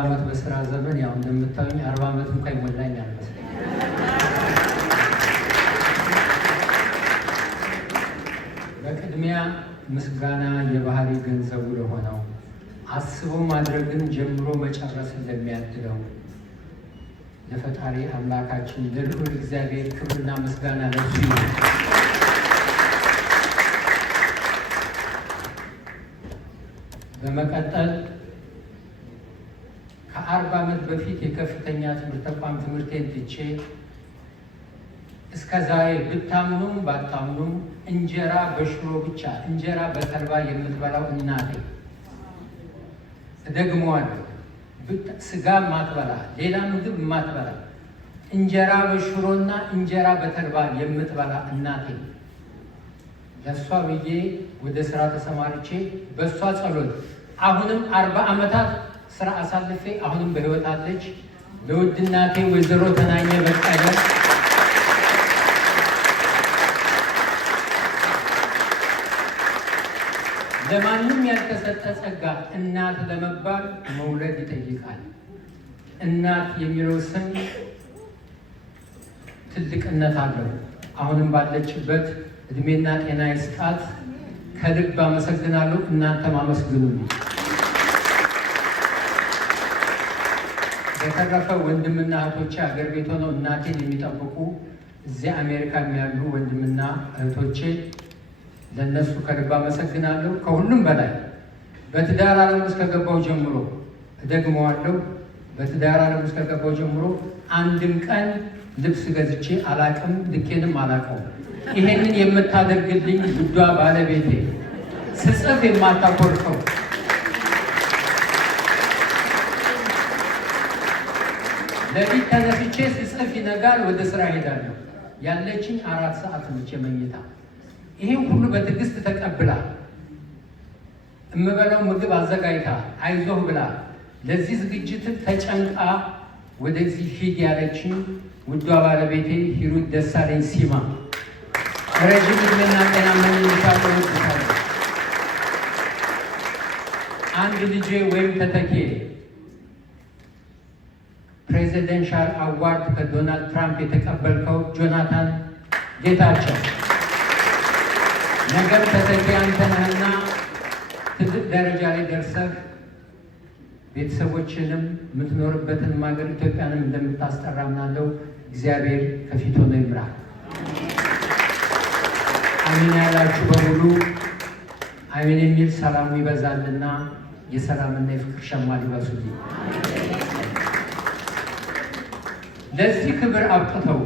ዓመት በስራ ዘመን ያው እንደምታዩኝ 40 ዓመት እንኳን ይሞላኝ አልመሰለኝም። በቅድሚያ ምስጋና የባህሪ ገንዘቡ ለሆነው አስቦ ማድረግን ጀምሮ መጨረስ እንደሚያድለው ለፈጣሪ አምላካችን ለልዑል እግዚአብሔር ክብርና ምስጋና ለሱ ይሁን። በመቀጠል ከ40 ዓመት በፊት የከፍተኛ ትምህርት ተቋም ትምህርቴን ትቼ እስከ ዛሬ ብታምኑም ባታምኑም እንጀራ በሽሮ ብቻ እንጀራ በተልባ የምትበላው እናቴ እደግመዋለሁ፣ ስጋ ማትበላ ሌላ ምግብ ማትበላ እንጀራ በሽሮና እንጀራ በተልባ የምትበላ እናቴ ለሷ ብዬ ወደ ስራ ተሰማርቼ በሷ ጸሎት አሁንም 40 ዓመታት ስራ አሳልፌ አሁንም በህይወት አለች ለውድ እናቴ ወይዘሮ ተናኘ በቀለ ለማንም ያልተሰጠ ጸጋ እናት ለመባል መውለድ ይጠይቃል። እናት የሚለው ስም ትልቅነት አለው። አሁንም ባለችበት እድሜና ጤና ይስጣት። ከልብ አመሰግናለሁ። እናንተም አመስግኑልኝ። በተረፈ ወንድምና እህቶቼ አገር ቤት ሆነው እናቴን የሚጠብቁ እዚያ አሜሪካ ያሉ ወንድምና እህቶቼ ለነሱ ከልብ አመሰግናለሁ። ከሁሉም በላይ በትዳር ዓለም ውስጥ ከገባው ጀምሮ እደግመዋለሁ፣ በትዳር ዓለም ውስጥ ከገባው ጀምሮ አንድም ቀን ልብስ ገዝቼ አላቅም፣ ልኬንም አላቀው። ይሄንን የምታደርግልኝ ውዷ ባለቤቴ፣ ስጽፍ የማታኮርፈው፣ ለሊት ተነስቼ ስጽፍ ይነጋል፣ ወደ ስራ ሄዳለሁ። ያለችኝ 4 ሰዓት ነች የመኝታ። ይሄን ሁሉ በትዕግስት ተቀብላ እምበላው ምግብ አዘጋጅታ አይዞህ ብላ ለዚህ ዝግጅት ተጨንቃ ወደዚህ ሂድ ያለችኝ ውዷ ባለቤቴ ሂሩት ደሳለኝ ሲማ ረጅም ዕድሜና ጤና መኝታለሁ። አንድ ልጄ ወይም ተተኬ ፕሬዚደንሻል አዋርድ ከዶናልድ ትራምፕ የተቀበልከው ጆናታን ጌታቸው ነገር ተተኪ አንተ ነህና ትልቅ ደረጃ ላይ ደርሰህ ቤተሰቦችንም የምትኖርበትን ሀገር ኢትዮጵያንም እንደምታስጠራ ምናለው። እግዚአብሔር ከፊት ሆኖ ይምራል። አሜን ያላችሁ በሙሉ አሜን የሚል ሰላሙ ይበዛልና የሰላምና የፍቅር ሸማ ሊበሱልኝ ለዚህ ክብር አብቅተው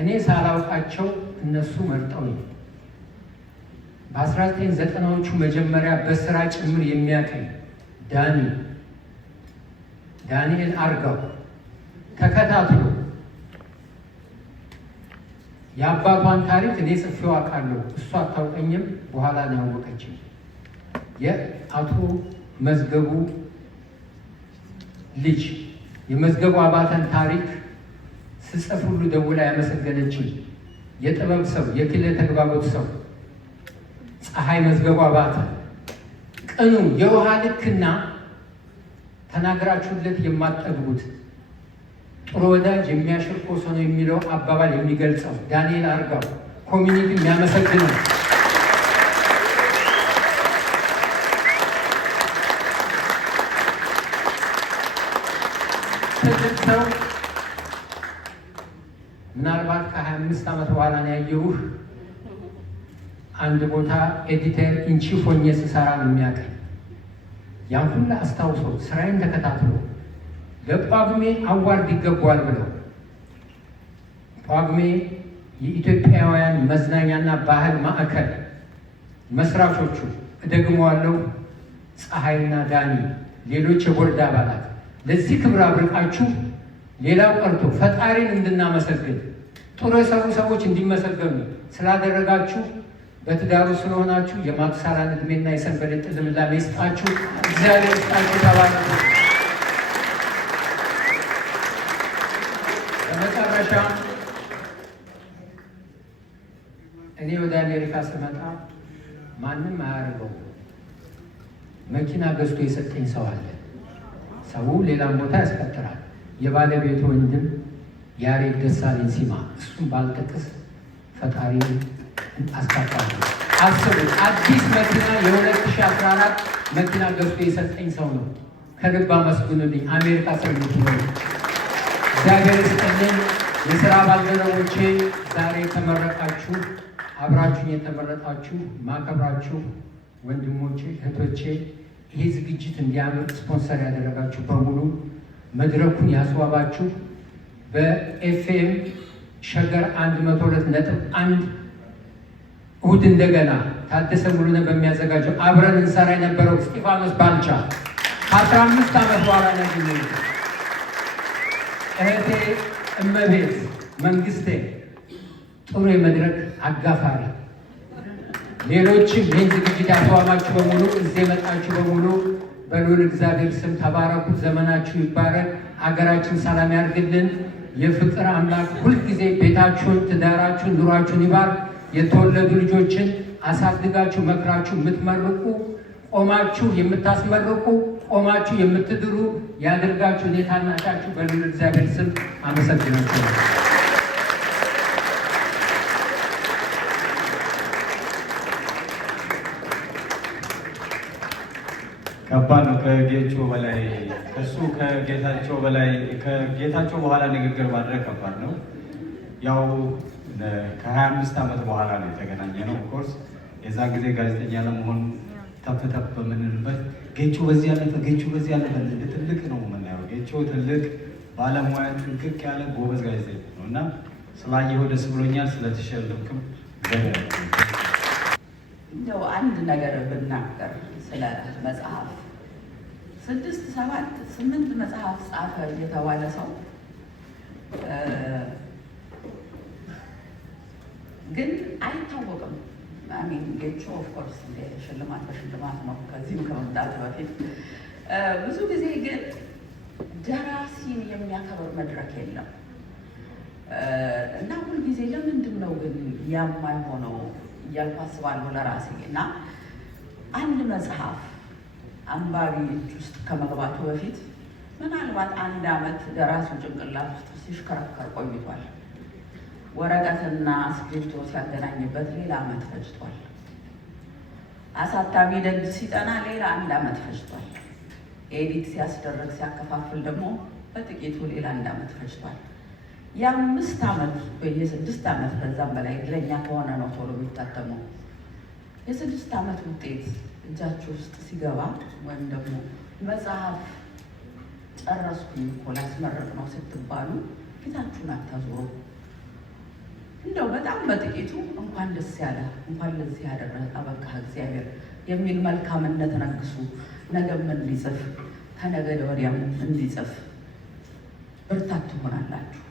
እኔ ሳላውቃቸው እነሱ መርጠውኝ በ1990ዎቹ መጀመሪያ በስራ ጭምር የሚያቀኝ ዳንኤል አርጋው ተከታትሎ የአባቷን ታሪክ እኔ ጽፌው አውቃለሁ፣ እሷ አታውቀኝም። በኋላ ነው ያወቀችኝ። የአቶ መዝገቡ ልጅ የመዝገቡ አባተን ታሪክ ስጽፍ ሁሉ ደውላ ያመሰገነችኝ የጥበብ ሰው የኪነ ተግባቦት ሰው ፀሐይ መዝገቡ አባተ ቅኑ የውሃ ልክና ተናግራችሁለት የማትጠግቡት ጥሩ ወዳጅ የሚያሽር ኮሶ ነው የሚለው አባባል የሚገልጸው ዳንኤል አርጋው ኮሚኒቲ የሚያመሰግነው ትልቅ ሰው ምናልባት ከ25 ዓመት በኋላ ነው ያየሁህ። አንድ ቦታ ኤዲተር ኢንቺፍ ሆኜ ስሰራ ነው የሚያውቀኝ። ያን ሁሉ አስታውሶ ስራዬን ተከታትሎ ለጳጉሜ አዋርድ ይገባዋል ብለው ጳጉሜ የኢትዮጵያውያን መዝናኛና ባህል ማዕከል መስራቾቹ እደግመዋለሁ፣ ፀሐይና ዳኒ፣ ሌሎች የቦርድ አባላት ለዚህ ክብር አብርቃችሁ ሌላው ቀርቶ ፈጣሪን እንድናመሰግን ጥሩ የሰሩ ሰዎች እንዲመሰገኑ ስላደረጋችሁ በትዳሩ ስለሆናችሁ የማትሳራን ዕድሜና የሰንበሌጥ ልምላሜ ይስጣችሁ። እግዚአብሔር ይስጣችሁ። ተባረኩ። በመጨረሻ እኔ ወደ አሜሪካ ስመጣ ማንም አያደርገው መኪና ገዝቶ የሰጠኝ ሰው አለ። ሰው ሌላም ቦታ ያስቀጥራል። የባለቤቱ ወንድም ያሬድ ደሳለኝ ሲማ እሱም ባልጠቅስ ፈጣሪ አስካፋለ። አስቡ፣ አዲስ መኪና የ2014 መኪና ገዝቶ የሰጠኝ ሰው ነው። ከልብ አመስግኑልኝ። አሜሪካ ሰልምቱ ነው። እግዚአብሔር ይስጥልኝ። የሥራ ባልደረቦቼ ዛሬ ተመረቃችሁ፣ አብራችሁን የተመረጣችሁ ማከብራችሁ ወንድሞቼ እህቶቼ፣ ይህ ዝግጅት እንዲያምር ስፖንሰር ያደረጋችሁ በሙሉ መድረኩን ያስዋባችሁ በኤፍኤም ሸገር 102.1 እሁድ እንደገና ታደሰ ሙሉነህ በሚያዘጋጀው አብረን እንሰራ የነበረው እስጢፋኖስ ባልቻ ከ15 ዓመት በኋላ ነው። እህቴ እመቤት መንግስቴ ጥሩ የመድረክ አጋፋሪ፣ ሌሎችም ይህን ዝግጅት ያስዋባችሁ በሙሉ እዚህ የመጣችሁ በሙሉ በልዑል እግዚአብሔር ስም ተባረኩ። ዘመናችሁ ይባረክ። አገራችን ሰላም ያርግልን። የፍቅር አምላክ ሁልጊዜ ቤታችሁን፣ ትዳራችሁን፣ ኑሯችሁን ይባርክ። የተወለዱ ልጆችን አሳድጋችሁ መክራችሁ የምትመርቁ፣ ቆማችሁ የምታስመርቁ፣ ቆማችሁ የምትድሩ ያድርጋችሁ። እኔ ታናሻችሁ በልዑል እግዚአብሔር ስም አመሰግናችኋለሁ። ከባድ ነው። ከጌቾ በላይ እሱ ከጌታቸው በላይ ከጌታቸው በኋላ ንግግር ማድረግ ከባድ ነው። ያው ከ25 ዓመት በኋላ ነው የተገናኘ ነው። ኦፍኮርስ የዛ ጊዜ ጋዜጠኛ ለመሆን ተፍተፍ በምንልበት ጌቾ በዚህ ያለፈ ጌቾ በዚህ ያለፈ ትልቅ ነው የምናየው። ጌቾ ትልቅ ባለሙያ ጥንቅቅ ያለ ጎበዝ ጋዜጠኛ ነው እና ስላየሁ ደስ ብሎኛል። ስለተሸለምክም እንደው አንድ ነገር ብናገር ስለ መጽሐፍ 6፣ 7፣ 8 መጽሐፍ ጻፈ የተባለ ሰው ግን አይታወቅም። አሚን ጌቾ ኦፍኮርስ ሽልማት በሽልማት ነው ከዚህም ከመምጣት በፊት ብዙ ጊዜ ግን ደራሲን የሚያከብር መድረክ የለም እና ሁልጊዜ ለምንድን ነው ግን የማይሆነው እያልኩ አስባለሁ ለራሴ እና አንድ መጽሐፍ አንባቢ እጅ ውስጥ ከመግባቱ በፊት ምናልባት 1 ዓመት ደራሲው ጭንቅላት ውስጥ ሲሽከረከር ቆይቷል። ወረቀትና እስክሪብቶ ሲያገናኝበት ሌላ ዓመት ፈጅቷል። አሳታሚ ደጅ ሲጠና ሌላ 1 ዓመት ፈጅቷል። ኤዲት ሲያስደረግ ሲያከፋፍል ደግሞ በጥቂቱ ሌላ 1 ዓመት ፈጅቷል። የ5 ዓመት የ6 ዓመት ከዛም በላይ እድለኛ ከሆነ ነው ቶሎ የሚታተመው። የ6 ዓመት ውጤት እጃችሁ ውስጥ ሲገባ ወይም ደግሞ መጽሐፍ ጨረስኩኝ እኮ ላስመረቅ ነው ስትባሉ ፊታችሁን አታዞሩ። እንደው በጣም በጥቂቱ እንኳን ደስ ያለ እንኳን ለዚህ ያደረሰ አበቃ እግዚአብሔር የሚል መልካምነት ነግሱ። ነገም እንዲጽፍ ከነገ ወዲያም እንዲጽፍ ብርታት ትሆናላችሁ።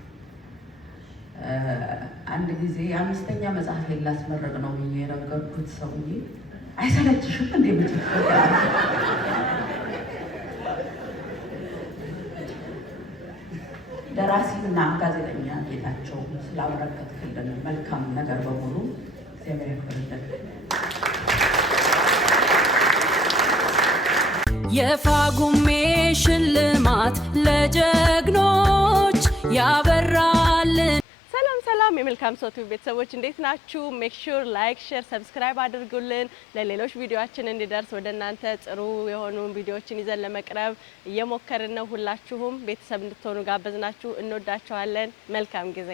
አንድ ጊዜ 5ኛ መጽሐፍ ላስመረቅ ነው ብዬ የነገርኩት ሰውዬ አይሰለችሽም እንዴ ምትል ደራሲና ጋዜጠኛ ጌታቸው ስላበረከትክልን መልካም ነገር በሙሉ እግዚአብሔር ያክብርልን። የፋጉሜ ሽልማት ለጀግኖች ያበራልን። ሰላም የመልካም ሰው ቲቪ ቤተሰቦች እንዴት ናችሁ? ሜክ ሹር ላይክ፣ ሼር፣ ሰብስክራይብ አድርጉልን። ለሌሎች ቪዲዮአችን እንዲደርስ ወደ እናንተ ጥሩ የሆኑ ቪዲዮዎችን ይዘን ለመቅረብ እየሞከርን ነው። ሁላችሁም ቤተሰብ እንድትሆኑ ጋበዝናችሁ። እንወዳችኋለን። መልካም ጊዜ